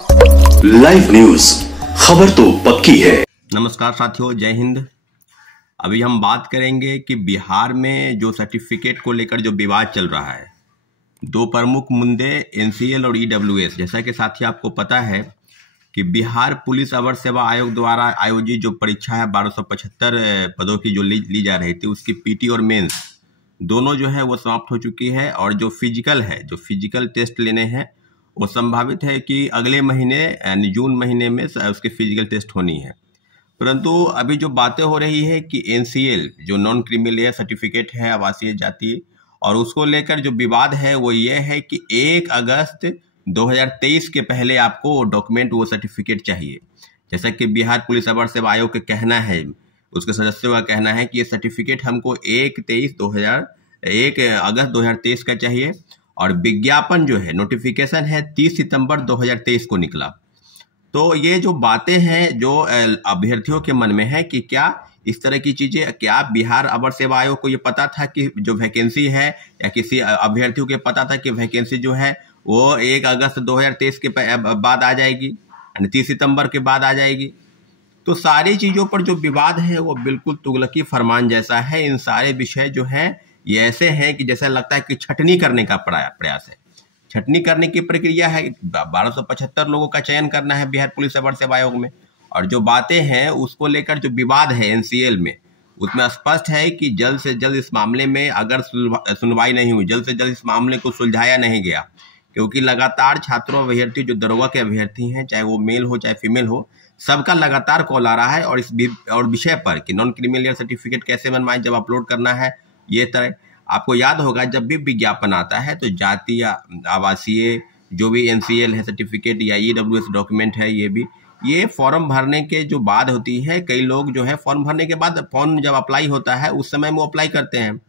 Live news, खबर तो पक्की है। नमस्कार साथियों, जय हिंद। अभी हम बात करेंगे कि बिहार में जो सर्टिफिकेट को लेकर जो विवाद चल रहा है, दो प्रमुख मुद्दे एनसीएल और ईडब्ल्यूएस। जैसा कि साथी आपको पता है कि बिहार पुलिस अवर सेवा आयोग द्वारा आयोजित जो परीक्षा है 1275 पदों की जो ली जा रही थी, उसकी पीटी और मेंस दोनों जो है वो समाप्त हो चुकी है। और जो फिजिकल टेस्ट लेने हैं वो संभावित है कि अगले महीने यानी जून महीने में उसके फिजिकल टेस्ट होनी है। परंतु अभी जो बातें हो रही है कि एनसीएल जो नॉन क्रीमी सर्टिफिकेट है आवासीय जाति, और उसको लेकर जो विवाद है वो ये है कि 1 अगस्त 2023 के पहले आपको वो डॉक्यूमेंट, वो सर्टिफिकेट चाहिए। जैसा कि बिहार पुलिस अवर सेवा आयोग का कहना है, उसके सदस्यों का कहना है कि ये सर्टिफिकेट हमको 1 अगस्त 2023 का चाहिए। और विज्ञापन जो है, नोटिफिकेशन है 30 सितंबर 2023 को निकला। तो ये जो बातें हैं जो अभ्यर्थियों के मन में है कि क्या इस तरह की चीजें, क्या बिहार अवर सेवा आयोग को ये पता था कि जो वैकेंसी है, या किसी अभ्यर्थियों को पता था कि वैकेंसी जो है वो 1 अगस्त 2023 के बाद आ जाएगी, यानी 30 सितंबर के बाद आ जाएगी। तो सारी चीजों पर जो विवाद है वो बिल्कुल तुगलकी फरमान जैसा है। इन सारे विषय जो है ये ऐसे हैं कि जैसा लगता है कि छटनी करने का प्रयास है। छटनी करने की प्रक्रिया है। 1275 लोगों का चयन करना है बिहार पुलिस अवर सेवा आयोग में, और जो बातें हैं उसको लेकर जो विवाद है एनसीएल में, उसमें स्पष्ट है कि जल्द से जल्द इस मामले में अगर सुनवाई नहीं हुई, जल्द से जल्द इस मामले को सुलझाया नहीं गया, क्योंकि लगातार छात्रों अभ्यर्थी जो दरोगा के अभ्यर्थी हैं, चाहे वो मेल हो चाहे फीमेल हो, सबका लगातार कॉल आ रहा है। और इस विषय पर कि नॉन क्रिमिनल सर्टिफिकेट कैसे बनवाएं, जब अपलोड करना है, ये तरह आपको याद होगा जब भी विज्ञापन आता है तो जाति या आवासीय जो भी एनसीएल है सर्टिफिकेट या ईडब्ल्यूएस डॉक्यूमेंट है, ये फॉर्म भरने के जो बाद होती है, कई लोग जो है फॉर्म भरने के बाद फॉर्म जब अप्लाई होता है उस समय वो अप्लाई करते हैं।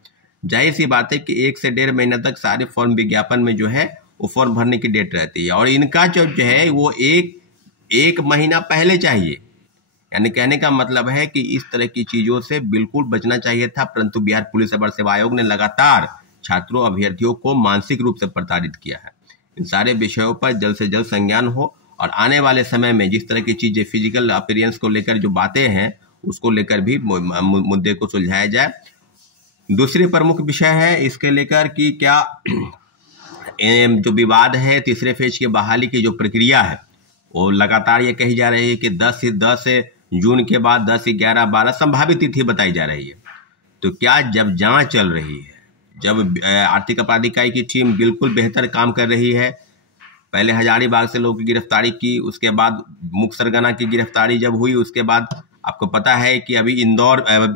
जाहिर सी बात है कि 1 से 1.5 महीने तक सारे फॉर्म विज्ञापन में जो है वो फॉर्म भरने की डेट रहती है, और इनका जो है वो एक महीना पहले चाहिए। यानी कहने का मतलब है कि इस तरह की चीजों से बिल्कुल बचना चाहिए था। परंतु बिहार पुलिस अवर सेवा आयोग ने लगातार छात्रों अभ्यर्थियों को मानसिक रूप से प्रताड़ित किया है। इन सारे विषयों पर जल्द से जल्द संज्ञान हो, और आने वाले समय में जिस तरह की चीजें फिजिकल अपीयरेंस को लेकर जो बातें हैं उसको लेकर भी मुद्दे को सुलझाया जाए। दूसरी प्रमुख विषय है इसके लेकर कि क्या जो विवाद है तीसरे फेज की बहाली की जो प्रक्रिया है, वो लगातार ये कही जा रही है कि 10 जून के बाद 10, 11, 12 संभावित तिथि बताई जा रही है। तो क्या जब जांच चल रही है, जब आर्थिक अपराध इकाई की टीम बिल्कुल बेहतर काम कर रही है, पहले हजारीबाग से लोगों की गिरफ्तारी की, उसके बाद मुक्सरगना की गिरफ्तारी जब हुई, उसके बाद आपको पता है कि अभी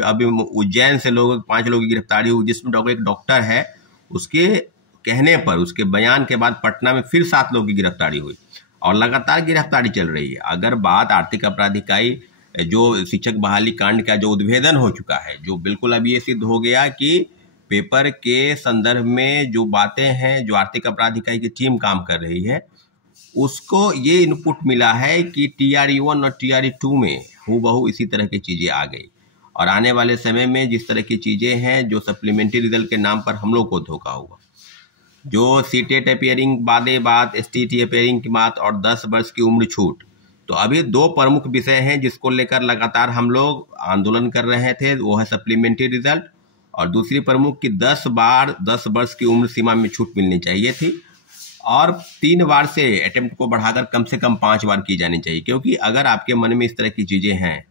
अभी उज्जैन से 5 लोगों की गिरफ्तारी हुई, जिसमें एक डॉक्टर है, उसके कहने पर, उसके बयान के बाद पटना में फिर 7 लोगों की गिरफ्तारी हुई, और लगातार गिरफ्तारी चल रही है। अगर बात आर्थिक अपराध इकाई जो शिक्षक बहाली कांड का जो उद्भेदन हो चुका है, जो बिल्कुल अभी ये सिद्ध हो गया कि पेपर के संदर्भ में जो बातें हैं, जो आर्थिक अपराध इकाई की टीम काम कर रही है, उसको ये इनपुट मिला है कि TRE-1 और TRE-2 में हूबहू इसी तरह की चीजें आ गई। और आने वाले समय में जिस तरह की चीजें हैं, जो सप्लीमेंट्री रिजल्ट के नाम पर हम लोग को धोखा हुआ, जो सीटेट अपियरिंग बात, STT अपियरिंग की बात, और 10 वर्ष की उम्र छूट, तो अभी 2 प्रमुख विषय हैं जिसको लेकर लगातार हम लोग आंदोलन कर रहे थे। वो है सप्लीमेंट्री रिजल्ट, और दूसरी प्रमुख की 10 वर्ष की उम्र सीमा में छूट मिलनी चाहिए थी, और 3 बार से अटेम्प्ट को बढ़ाकर कम से कम 5 बार की जानी चाहिए। क्योंकि अगर आपके मन में इस तरह की चीजें हैं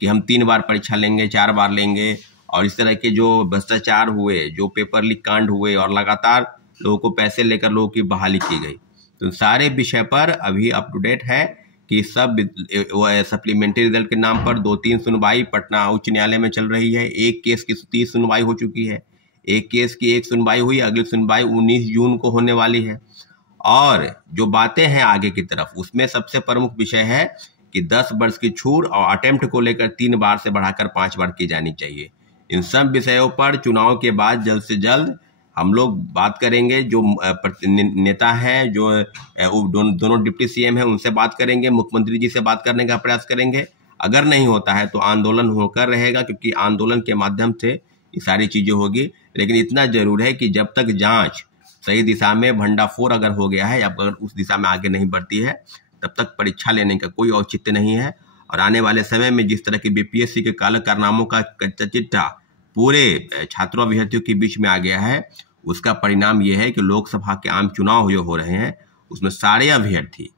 कि हम 3 बार परीक्षा लेंगे, 4 बार लेंगे, और इस तरह के जो भ्रष्टाचार हुए, जो पेपर लीक कांड हुए, और लगातार लोगों को पैसे लेकर लोगों की बहाली की गई, तो सारे विषय पर अभी अप टू डेट है कि सब सप्लीमेंट्री रिजल्ट के नाम पर 2-3 सुनवाई पटना उच्च न्यायालय में चल रही है। एक केस की 30 सुनवाई हो चुकी है, एक केस की 1 सुनवाई हुई, अगली सुनवाई 19 जून को होने वाली है। और जो बातें हैं आगे की तरफ, उसमें सबसे प्रमुख विषय है कि 10 वर्ष की छूट और अटेम्प्ट को लेकर 3 बार से बढ़ाकर 5 बार की जानी चाहिए। इन सब विषयों पर चुनाव के बाद जल्द से जल्द हम लोग बात करेंगे। जो नेता हैं, जो दोनों डिप्टी CM हैं, उनसे बात करेंगे, मुख्यमंत्री जी से बात करने का प्रयास करेंगे। अगर नहीं होता है तो आंदोलन होकर रहेगा, क्योंकि आंदोलन के माध्यम से ये सारी चीजें होगी। लेकिन इतना जरूर है कि जब तक जांच सही दिशा में, भंडाफोड़ अगर हो गया है या अगर उस दिशा में आगे नहीं बढ़ती है, तब तक परीक्षा लेने का कोई औचित्य नहीं है। और आने वाले समय में जिस तरह के बीपीएससी के काले कारनामों का कच्चा चिट्ठा पूरे छात्रों अभ्यर्थियों के बीच में आ गया है, उसका परिणाम यह है कि लोकसभा के आम चुनाव जो हो रहे हैं उसमें सारे अभ्यर्थी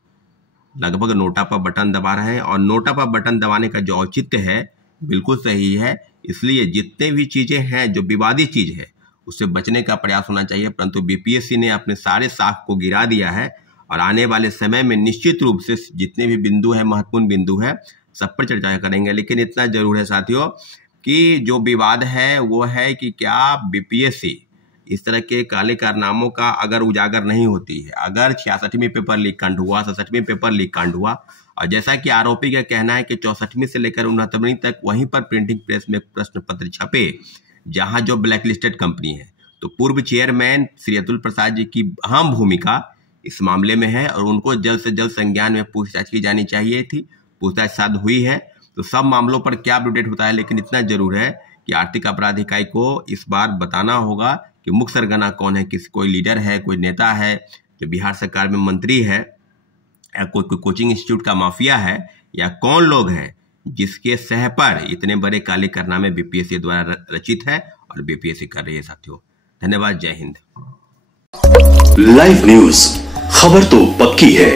लगभग नोटा पर बटन दबा रहे हैं। और नोटा पर बटन दबाने का जो औचित्य है बिल्कुल सही है, इसलिए जितने भी चीजें हैं जो विवादित चीज है उससे बचने का प्रयास होना चाहिए। परंतु बीपीएससी ने अपने सारे साख को गिरा दिया है और आने वाले समय में निश्चित रूप से जितने भी बिंदु है, महत्वपूर्ण बिंदु है, सब पर चर्चा करेंगे। लेकिन इतना जरूर है साथियों कि जो विवाद है वो है कि क्या बीपीएससी इस तरह के काले कारनामों का अगर उजागर नहीं होती है, अगर 66वीं पेपर लीक कांड हुआ, 67वीं पेपर लीक कांड हुआ, और जैसा कि आरोपी का कहना है कि 64वीं से लेकर 69वीं तक वहीं पर प्रिंटिंग प्रेस में प्रश्न पत्र छपे जहां जो ब्लैक लिस्टेड कंपनी है, तो पूर्व चेयरमैन श्री अतुल प्रसाद जी की अहम भूमिका इस मामले में है और उनको जल्द से जल्द संज्ञान में पूछताछ की जानी चाहिए थी। पूछताछ शायद हुई है, तो सब मामलों पर क्या अपडेट होता है। लेकिन इतना जरूर है कि आर्थिक अपराध इकाई को इस बार बताना होगा कि मुख्य सरगना कौन है, किसी कोई लीडर है, कोई नेता है जो बिहार सरकार में मंत्री है, या कोई कोचिंग इंस्टीट्यूट का माफिया है, या कौन लोग हैं जिसके सह पर इतने बड़े काले कारनामे बीपीएससी द्वारा रचित है और बीपीएससी कर रही है। साथियों धन्यवाद, जय हिंद। लाइव न्यूज, खबर तो पक्की है।